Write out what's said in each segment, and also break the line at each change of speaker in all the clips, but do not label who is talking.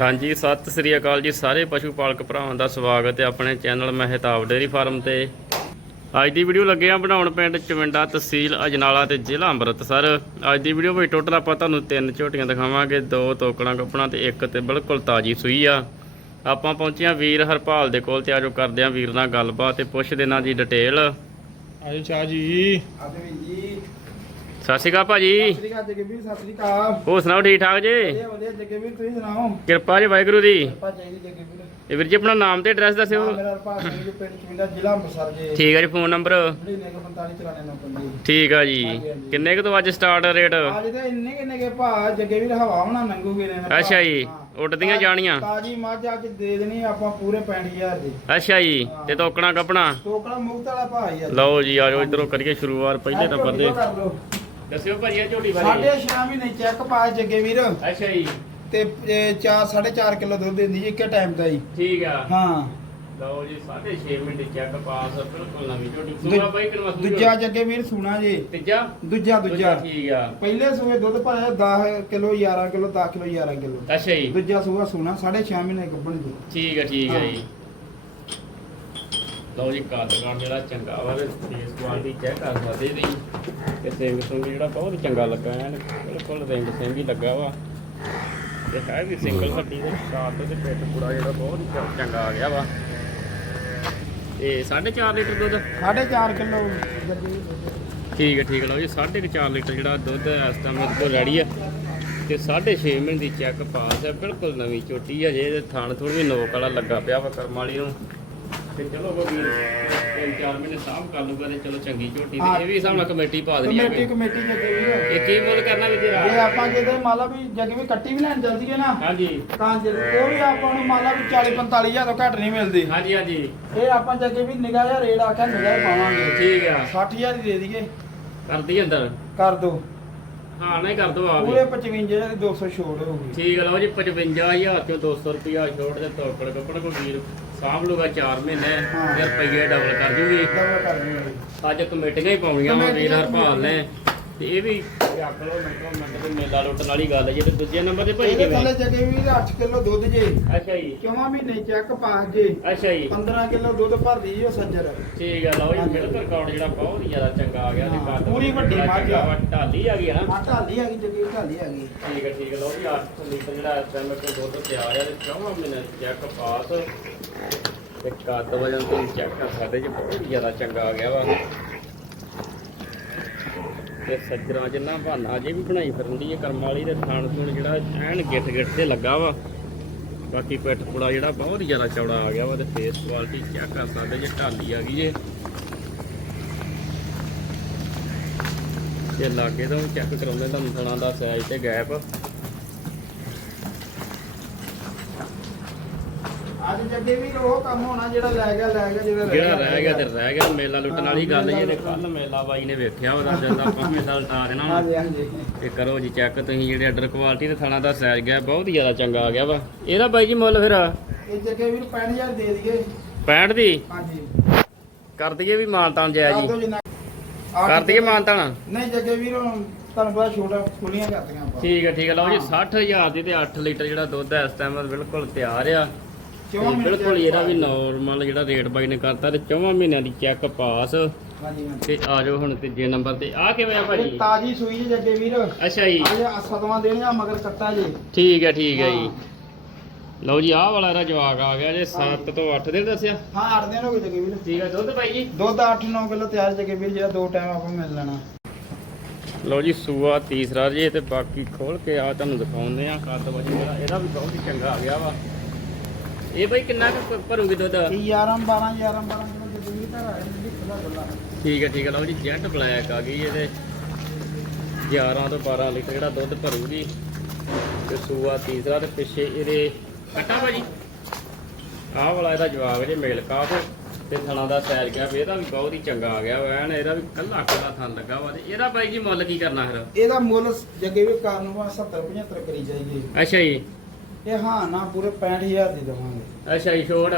ਹਾਂਜੀ ਸਤਿ ਸ੍ਰੀ ਅਕਾਲ ਜੀ ਸਾਰੇ ਪਸ਼ੂ ਪਾਲਕ ਭਰਾਵਾਂ ਦਾ ਸਵਾਗਤ ਹੈ ਆਪਣੇ ਚੈਨਲ ਮਹਿਤਾਬ ਡੇਅਰੀ ਫਾਰਮ ਤੇ। ਅੱਜ ਦੀ ਵੀਡੀਓ ਲੱਗੇ ਆ ਬਣਾਉਣ ਪਿੰਡ ਚਵਿੰਡਾ ਤਹਿਸੀਲ ਅਜਨਾਲਾ ਤੇ ਜ਼ਿਲ੍ਹਾ ਅੰਮ੍ਰਿਤਸਰ। ਅੱਜ ਦੀ ਵੀਡੀਓ ਵਿੱਚ ਟੋਟਲ ਆਪਾਂ ਤੁਹਾਨੂੰ ਤਿੰਨ ਝੋਟੀਆਂ ਦਿਖਾਵਾਂਗੇ ਦੋ ਤੋਕੜਾਂ ਕੱਪਣਾ ਤੇ ਇੱਕ ਤੇ ਬਿਲਕੁਲ ਤਾਜੀ ਸੂਈ ਆ। ਆਪਾਂ ਪਹੁੰਚੇ ਆ ਵੀਰ ਹਰਪਾਲ ਦੇ ਕੋਲ ਤੇ ਆਜੋ ਕਰਦੇ ਆ ਵੀਰ ਨਾਲ ਗੱਲਬਾਤ ਤੇ ਪੁੱਛਦੇ ਇਹਨਾਂ ਦੀ ਡਿਟੇਲ।
ਆਜੋ ਚਾਹ ਜੀ।
ਆਦਮੀ ਜੀ।
ਸਤਿ ਸ਼੍ਰੀ ਅਕਾਲ ਭਾਜੀ।
ਸਤਿ ਸ੍ਰੀ ਅਕਾਲ ਜਗਵੀਰ ਸਤਿ ਸ੍ਰੀ ਅਕਾਲ।
ਹੋਰ ਸੁਣਾਓ ਠੀਕ ਠਾਕ ਜੀ?
ਵਧੀਆ ਵਧੀਆ ਜਗਵੀਰ ਤੁਸੀਂ ਸੁਣਾਓ?
ਕਿਰਪਾ ਜੀ ਵਾਹਿਗੁਰੂ ਦੀ।
ਕਿਰਪਾ ਚਾਹੀਦੀ ਜਗਵੀਰ
ਇਹ ਵੀਰ ਜੀ ਆਪਣਾ ਨਾਮ ਤੇ ਐਡਰੈਸ ਦੱਸਿਓ।
ਹਾਂ, ਮੇਰਾ ਭਾਗ ਸਿੰਘ ਜੀ ਪਿੰਡ ਚੁੰਡਾ ਜ਼ਿਲ੍ਹਾ ਅੰਮ੍ਰਿਤਸਰ ਜੀ।
ਠੀਕ ਹੈ ਜੀ ਫੋਨ ਨੰਬਰ।
ਜਿਹੜੀ ਨੇ 45 ਚਲਾਣੇ ਨਾ ਪੰਜੀ
ਠੀਕ ਆ ਜੀ। ਕਿੰਨੇ ਕੁ ਤੋਂ ਅੱਜ ਸਟਾਰਟ ਰੇਟ
ਅੱਜ ਤੇ ਇੰਨੇ ਕਿੰਨੇ ਕੇ ਭਾ ਜਗਵੀਰ ਹਵਾ ਹੋਣਾ ਨੰਗੂਗੇ ਨੇ। ਭਾ।
ਅੱਛਾ ਜੀ। ਉੱਡਦੀਆਂ ਜਾਣੀਆਂ।
ਤਾਜੀ ਮੱਝ ਅੱਜ ਦੇ ਦੇਣੀ ਆਪਾਂ ਪੂਰੇ 65000 ਦੀ।
ਅੱਛਾ ਜੀ ਤੇ ਤੋਕਣਾ ਕੱਪਣਾ?
ਟੋਕਰਾ ਮੁਕਤ ਵਾਲਾ ਭਾ ਆ।
ਲਓ ਜੀ ਆਜੋ ਇਧਰੋਂ ਕਰੀਏ ਸ਼ੁਰੂਆਤ ਪਹਿਲੇ ਨੰਬਰ ਦੇ ਦੱਸਿਓ ਭਾਜੀ ਇਹ ਝੋਟੀ
ਸਾਢੇ 6 ਮਹੀਨੇ ਚੈੱਕ ਪਾ ਜਗਵੀਰ
ਅੱਛਾ ਜੀ।
ਤੇ 4 4.5 ਕਿਲੋ ਦੁੱਧ ਦਿੰਦੀ ਜੀ ਇੱਕੇ ਟਾਈਮ ਦਾ ਹੀ
ਠੀਕ ਆ।
ਹਾਂ।
ਲਓ ਜੀ 6.5 ਮਿੰਟ ਚੈੱਕ ਪਾਸ ਬਿਲਕੁਲ ਨਵੀਂ ਝੋਟੀ ਸੂਆ ਬਾਈ ਕਿਨਵਾ ਸੂਆ?
ਦੂਜਾ ਜਗਵੀਰ ਸੂਣਾ ਜੀ।
ਤੀਜਾ?
ਦੂਜਾ ਦੂਜਾ।
ਠੀਕ ਆ।
ਪਹਿਲੇ ਸੂਏ ਦੁੱਧ ਭਰਿਆ 10 ਕਿਲੋ 11 ਕਿਲੋ 10 ਕਿਲੋ 11 ਕਿਲੋ।
ਅੱਛਾ ਜੀ।
ਦੂਜਾ ਸੂਆ ਸੂਣਾ 6.5 ਮਹੀਨੇ ਗੱਭਣ ਦੀ
ਠੀਕ ਆ ਠੀਕ ਆ। ਜੀ। ਲਓ ਜੀ ਕਾਦਗਾਰ ਜਿਹੜਾ ਚੰਗਾ ਵਾ ਤੇ ਫੇਸ ਕੁਆਲਿਟੀ ਚੈੱਕ ਕਰ ਸਕਦੇ ਜੀ ਤੇ ਸਿੰਘ ਸੁੰਗ ਜਿਹੜਾ ਬਹੁਤ ਚੰਗਾ ਲੱਗਾ ਐਨ ਬਿਲਕੁਲ ਰਿੰਗ ਸਿੰਘ ਹੀ ਲੱਗਾ ਵਾ। ਤੇ ਹੈ ਵੀ ਸਿੰਗਲ ਹੱਡੀ ਦੇ ਸ਼ਾਟ ਤੇ ਪਿੱਠ ਪੂਰਾ ਜਿਹੜਾ ਬਹੁਤ ਚੰਗਾ ਆ ਗਿਆ ਵਾ। ਤੇ 4.5 ਲੀਟਰ ਦੁੱਧ?
4.5 ਕਿਲੋ
ਠੀਕ ਹੈ ਠੀਕ ਲਓ ਜੀ 4.5 ਲੀਟਰ ਜਿਹੜਾ ਦੁੱਧ ਇਸ ਟਾਈਮ ਮੇਰੇ ਕੋਲ ਰੈਡੀ ਆ। ਤੇ 6.5 ਮਹੀਨੇ ਦੀ ਚੈੱਕ ਪਾਸ ਹੈ ਬਿਲਕੁਲ ਨਵੀਂ ਚੋਟੀ ਹੈ ਜੇ ਥਾਣ ਥੋੜੀ ਨੋਕ ਵਾਲਾ ਲੱਗਾ ਪਿਆ ਵਾ ਕਰਮ ਵਾਲੀ ਨੂੰ। ਤੇ ਚਲੋ ਉਹ ਵੀਰ ਤਿੰਨ ਚਾਰ ਮਹੀਨੇ ਸਾਹਮ ਕਰ ਲੂਗਾ ਤੇ ਚਲੋ ਚੰਗੀ ਝੋਟੀ ਤੇ ਇਹ ਵੀ ਹਿਸਾਬ ਨਾਲ ਕਮੇਟੀ ਪਾ ਦੇਣੀ
ਕਮੇਟੀ
ਹੈ
ਕਮੇਟੀ ਜੱਗੇ ਵੀ
ਇਹ ਕੀ ਮੁੱਲ ਕਰਨਾ ਵੀ
ਜੇ
ਤੇਰਾ
ਆਪਾਂ ਜਿਹਦੇ ਮੰਨ ਲਾ ਵੀ ਜੱਗੇ ਵੀ ਕੱਟੀ ਵੀ ਲੈਣ ਜਲਦੀ ਹੈ ਨਾ
ਹਾਂਜੀ।
ਤਾਂ ਜੇ ਉਹ ਵੀ ਆਪਾਂ ਨੂੰ ਮੰਨ ਲਾ ਵੀ 40 45000 ਤੋਂ ਘੱਟ ਨਹੀਂ ਮਿਲਦੀ।
ਹਾਂਜੀ ਹਾਂਜੀ।
ਇਹ ਆਪਾਂ ਜੱਗੇ ਵੀ ਨਿਗਾਹ ਜਿਹਾ ਰੇਟ ਆਖਿਆ ਨਿਗਾਹ ਹੀ ਪਾਵਾਂਗੇ।
ਠੀਕ ਆ।
60000 ਦੀ ਦੇ ਦਈਏ।
ਕਰਦੀ ਅੰਦਰ।
ਕਰ ਦੋ।
ਹਾਂ ਨਹੀਂ ਕਰ ਦੋ ਆ ਵੀ
ਪੂਰੇ 55 ਦੀ 200 ਛੋੜ ਹੋਊਗੀ
ਠੀਕ ਹੈ ਲਓ ਜੀ 55000 ਚੋਂ 200 ਰੁਪਿਆ ਛੋੜ ਦੇ ਤੋਕੜ ਕੱਪੜ ਕੋ ਵੀਰ ਸਾਂਭ ਲੂਗਾ 4 ਮਹੀਨੇ
ਹਾਂ।
ਤੇ ਰੁਪਈਏ ਡਬਲ ਕਰ ਜੂਗੀ।
ਡਬਲ ਕਰ ਦਿੰਦੇ
ਅੱਜ ਕਮੇਟੀਆਂ ਹੀ ਪਾਉਣੀਆਂ ਵਾ ਵੀਰ ਹਰਪਾਲ ਨੇ। ਤੇ ਇਹ ਵੀ ਰੱਖ ਲਓ ਮਿੰਟੋ ਮਿੰਟ ਤੇ ਮੇਲਾ ਲੁੱਟਣ ਵਾਲੀ ਗੱਲ ਹੈ ਜੇ ਤੇ ਦੂਜੇ ਨੰਬਰ ਤੇ ਭਾਈ
ਇਹਦੇ
ਕਿਵੇਂ?
ਥੱਲੇ ਜੱਗੇ ਵੀ 8 ਕਿਲੋ ਦੁੱਧ ਜੇ।
ਅੱਛਾ ਜੀ।
ਕਿਉਂ ਮਹੀਨੇ ਚੈੱਕ ਪਾਸ ਜੇ।
ਅੱਛਾ ਜੀ।
15 ਕਿਲੋ ਦੁੱਧ ਭਰਦੀ ਜੀ ਉਹ ਸੱਜਰ।
ਠੀਕ ਹੈ ਲਓ ਜੀ
ਹਾਂਜੀ।
ਬਿਲਕੁਲ ਰਿਕਾਰਡ ਜਿਹੜਾ ਬਹੁਤ ਹੀ ਜ਼ਿਆਦਾ ਚੰਗਾ ਆ ਗਿਆ ਤੇ
ਹਾਂ,
ਕੱਦ
ਪੂਰੀ ਵੱਡੀ
ਬੜਾ
ਮੱਝ ਆ।
ਚੰਗਾ ਵਾ, ਢਾਲੀ ਆ ਗਈ ਹੈ ਨਾ।
ਆ ਢਾਲੀ ਆ ਗਈ ਜੱਗੇ ਢਾਲੀ ਆ ਗਈ।
ਠੀਕ ਹੈ ਠੀਕ ਹੈ ਲਓ ਜੀ 8 ਲੀਟਰ ਜਿਹੜਾ ਇਸ ਟਾਈਮ ਕੋਲ ਦੁੱਧ ਤਿਆਰ ਹੈ ਤੇ 4 ਮਹੀਨੇ ਚੈੱਕ ਪਾਸ। ਤੇ ਕੱਦ ਵਜਨ ਤੁਸੀਂ ਚੈੱਕ ਕਰ ਸਕਦੇ ਜੀ ਬਹੁਤ ਹੀ ਜ਼ਿਆਦਾ ਚੰਗਾ ਆ ਗਿਆ ਵਾ। ਤੇ ਸੱਜਰਾਂ ਜਿੰਨਾ ਬਹਾਨਾ ਜੇ ਵੀ ਬਣਾਈ ਫਿਰਦੀ ਹੈ, ਕਰਮ ਵਾਲੀ ਦੇ ਥਾਣ ਥੂਣ ਜਿਹੜਾ ਐਨ ਗਿੱਟ ਗਿੱਟ ਤੇ ਲੱਗਾ ਵਾ। ਬਾਕੀ ਪਿੱਠ ਪੁੜਾ ਜਿਹੜਾ ਬਹੁਤ ਜ਼ਿਆਦਾ ਚੌੜਾ ਆ ਗਿਆ ਵਾ ਤੇ ਫੇਸ ਕੁਆਲਿਟੀ ਚੈੱਕ ਕਰ ਸਕਦੇ ਜੇ ਢਾਲੀ ਆ ਗਈ ਜੇ ਤੇ ਲਾਗੇ ਤੋਂ ਚੈੱਕ ਕਰਾਉਂਦੇ ਤੁਹਾਨੂੰ ਥਣਾ ਦਾ ਸਾਈਜ਼ ਤੇ ਗੈਪ
ਅੱਜ ਜੱਗੇ ਵੀ ਉਹ ਕੰਮ ਹੋਣਾ ਜਿਹੜਾ ਲੈ ਗਿਆ ਲੈ ਗਿਆ ਜਿਹੜਾ
ਜਿਹੜਾ ਰਹਿ ਗਿਆ ਤੇ ਰਹਿ ਗਿਆ ਮੇਲਾ ਲੁੱਟਣ ਵਾਲੀ ਗੱਲ ਜੇ ਤੇ ਕੱਲ ਮੇਲਾ ਬਾਈ ਨੇ ਵੇਖਿਆ ਉਹਦਾ ਦਿਨ ਦਾ ਆਪਾਂ ਮੇਲਾ ਲਟਾ ਦੇਣਾ ਵਾ।
ਹਾਂਜੀ ਹਾਂਜੀ।
ਤੇ ਕਰੋ ਜੀ ਚੈੱਕ ਤੁਸੀਂ ਜਿਹੜੇ ਆਰਡਰ ਕੁਆਲਿਟੀ ਤੇ ਥਾਣਾ ਦਾ ਸਾਈਜ਼ ਗਿਆ ਬਹੁਤ ਹੀ ਜ਼ਿਆਦਾ ਚੰਗਾ ਆ ਗਿਆ ਵਾ। ਇਹਦਾ ਬਾਈ ਜੀ ਮੁੱਲ ਫਿਰ?
ਇਹ ਜੱਗੇ ਵੀ 65000 ਦੇ ਦਈਏ।
65 ਦੀ?
ਹਾਂਜੀ।
ਕਰ ਦਈਏ ਵੀ ਮਾਨਤਾਨ ਜਾਇ
ਕਰ
ਜੀ
ਦਿਓ ਜਿੰਨਾ
ਕਰ ਦਈਏ ਮਾਨਤਾਨ
ਨਹੀਂ ਜੱਗੇ ਵੀਰ ਹੁਣ ਤੁਹਾਨੂੰ ਪਤਾ ਛੋਟਾ ਖੁੱਲੀਆਂ ਕਰਦੀਆਂ ਆਪਾਂ।
ਠੀਕ ਹੈ ਠੀਕ ਹੈ ਲਓ ਜੀ 60000 ਦੀ ਤੇ 8 ਲੀਟਰ ਜਿਹੜਾ ਦੁੱਧ ਹੈ ਇਸ ਟਾਈਮ ਬਿਲਕੁਲ ਤਿਆਰ ਆ।
ਮਹੀਨੇ
ਬਿਲਕੁਲ ਇਹਦਾ ਵੀ ਨਾਰਮਲ ਜਿਹੜਾ ਰੇਟ ਬਾਈ ਨੇ ਕਰਤਾ ਤੇ 4 ਮਹੀਨਿਆਂ ਦੀ ਚੈੱਕ ਪਾਸ
ਹਾਂਜੀ ਹਾਂਜੀ।
ਤੇ ਆ ਜਾਓ ਹੁਣ ਤੀਜੇ ਨੰਬਰ ਤੇ। ਆ ਕਿਵੇਂ ਆ ਭਾਜੀ?
ਤਾਜੀ ਸੂਈ ਜੀ ਜੱਗੇ ਵੀਰ।
ਅੱਛਾ ਜੀ।
ਅੱਜ ਸਦਵਾ ਦੇਣੀਆਂ ਮਗਰ ਕੱਟਾ ਜੀ।
ਠੀਕ ਹੈ ਠੀਕ ਹੈ ਜੀ। ਲਓ ਜੀ ਆਹ ਵਾਲਾ ਇਹਦਾ ਜਵਾਕ ਆ ਗਿਆ ਜੇ 7 ਤੋਂ 8 ਦਿਨ ਦੱਸਿਆ।
ਹਾਂ 8 ਦਿਨ ਹੋ ਗਏ ਜੱਗੇ ਵੀਰ।
ਠੀਕ ਹੈ ਦੁੱਧ ਭਾਈ ਜੀ?
ਦੁੱਧ 8-9 ਕਿਲੋ ਤਿਆਰ ਜੱਗੇ ਵੀਰ ਜਿਹੜਾ ਦੋ ਟਾਈਮ ਆਪਾਂ ਮਿਲ ਲੈਣਾ।
ਲਓ ਜੀ ਸੂਆ ਤੀਸਰਾ ਜੀ ਤੇ ਬਾਕੀ ਖੋਲ ਕੇ ਆ ਤੁਹਾਨੂੰ ਦਿਖਾਉਂਦੇ ਆ ਕੱਦ ਵਜੀ ਜਿਹੜਾ ਇਹਦਾ ਵੀ ਬਹੁਤ ਹੀ ਚੰਗਾ ਆ ਗਿਆ ਵਾ। ਇਹ ਭਾਈ ਕਿੰਨਾ ਕੁ ਭਰੂਗੀ ਦੁੱਧ?
ਇਹ 11 12 11 12 ਕਿਲੋ ਵੀਰ ਘਰ ਆਇਆ ਜੀ ਖੁੱਲਾ ਖੁੱਲਾ
ਠੀਕ ਹੈ ਠੀਕ ਹੈ ਲਓ ਜੀ ਜੈਟ ਬਲੈਕ ਆ ਗਈ ਇਹਦੇ। 11 ਤੋਂ 12 ਲੀਟਰ ਜਿਹੜਾ ਦੁੱਧ ਭਰੂਗੀ। ਤੇ ਸੂਆ ਤੀਸਰਾ ਤੇ ਪਿੱਛੇ ਇਹਦੇ ਕੱਟਾ ਭਾਜੀ। ਆਹ ਵਾਲਾ ਇਹਦਾ ਜਵਾਬ ਜੇ ਮੇਲ ਕਾਫ ਤੇ ਥਣਾ ਦਾ ਸੈਰ ਗਿਆ ਵੀ ਇਹਦਾ ਵੀ ਬਹੁਤ ਹੀ ਚੰਗਾ ਆ ਗਿਆ ਵੈਣ ਇਹਦਾ ਵੀ ਕੱਲਾ ਕੱਲਾ ਥਣ ਲੱਗਾ ਵਾ ਤੇ ਇਹਦਾ ਬਾਈ ਜੀ ਮੁੱਲ ਕੀ ਕਰਨਾ ਫਿਰ?
ਇਹਦਾ ਮੁੱਲ ਜੱਗੇ ਵੀਰ ਕਾਰਨ ਵਾ 70 75 ਕਰੀ ਜਾਈਏ।
ਅੱਛਾ ਜੀ।
ਇਹ ਹਾਂ ਨਾ ਪੂਰੇ 65000 ਦੀ ਦੇਵਾਂਗੇ।
ਅੱਛਾ ਜੀ ਛੋੜ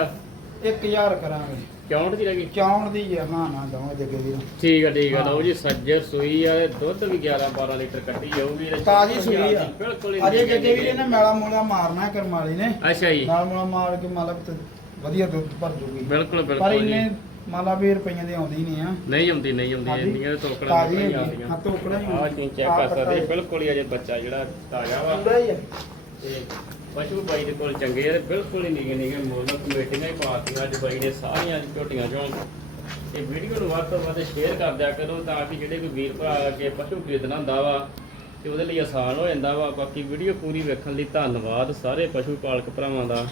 1000 ਕਰਾਂਗੇ।
64 ਦੀ ਲੱਗੀ?
ਚੌਣ ਦੀ ਆ ਹਾਂ ਨਾ ਦਵਾਂ ਜੱਗੇ ਵੀਰ
ਠੀਕ ਆ ਠੀਕ ਆ
ਹਾਂ।
ਲਓ ਜੀ ਸੱਜਰ ਸੂਈ ਆ ਦੁੱਧ ਵੀ 11 12 ਲੀਟਰ ਕੱਟੀ ਜਾਊਗੀ
ਤਾਜ਼ੀ ਸੂਈ ਆ।
ਬਿਲਕੁਲ ਹੀ
ਅਜੇ ਜੱਗੇ ਵੀਰ
ਨਿੱਘੇ।
ਨੇ ਮੈਲਾ ਮੂਲਾ ਮਾਰਨਾ ਕਰਮਾਲੀ ਨੇ
ਅੱਛਾ ਜੀ।
ਨਾਲ ਮੂਲਾ ਮਾਰ ਕੇ ਮਾਲਕ ਤੇ ਵਧੀਆ ਦੁੱਧ ਭਰ ਜੂਗੀ।
ਬਿਲਕੁਲ
ਪਰ
ਬਿਲਕੁਲ
ਇੰਨੇ
ਜੀ
ਮਾਲਾ ਵੀ ਰੁਪਈਆਂ ਦੇ ਆਉਂਦੀ ਨਹੀਂ ਆ।
ਨਹੀਂ ਆਉਂਦੀ ਨਹੀਂ ਆਉਂਦੀ
ਹਾਂਜੀ।
ਇੰਨੀਆਂ ਤੋਕੜਾਂ
ਤਾਜ਼ੀ
ਨਹੀਂ
ਹੈਗੀ।
ਆਉਂਦੀਆਂ।
ਹਾਂ ਟੋਕੜਾ ਹੀ
ਆਹ ਚੀਜ਼ ਚੈੱਕ ਕਰ ਸਕਦੇ ਬਿਲਕੁਲ ਹੀ ਅਜੇ ਬੱਚਾ ਜਿਹੜਾ ਤਾਜ਼ਾ ਵਾ।
ਪੂਰਾ ਹੀ ਆ।
ਤੇ ਪਸ਼ੂ ਬਾਈ ਦੇ ਕੋਲ ਚੰਗੇ ਆ ਤੇ ਬਿਲਕੁਲ ਹੀ ਨਿੱਘੇ ਨਿੱਘੇ ਮੁੱਲ ਕਮੇਟੀਆਂ ਹੀ ਪਾਤੀਆਂ ਅੱਜ ਬਾਈ ਨੇ ਸਾਰੀਆਂ ਝੋਟੀਆਂ ਚੋਂ। ਇਹ ਵੀਡੀਓ ਨੂੰ ਵੱਧ ਤੋਂ ਵੱਧ ਸ਼ੇਅਰ ਕਰ ਦਿਆ ਕਰੋ ਤਾਂ ਕਿ ਜਿਹੜੇ ਕੋਈ ਵੀਰ ਭਰਾ ਅੱਗੇ ਪਸ਼ੂ ਖਰੀਦਣਾ ਹੁੰਦਾ ਵਾ ਤੇ ਉਹਦੇ ਲਈ ਆਸਾਨ ਹੋ ਜਾਂਦਾ ਵਾ। ਬਾਕੀ ਵੀਡੀਓ ਪੂਰੀ ਵੇਖਣ ਲਈ ਧੰਨਵਾਦ ਸਾਰੇ ਪਸ਼ੂ ਪਾਲਕ ਭਰਾਵਾਂ ਦਾ।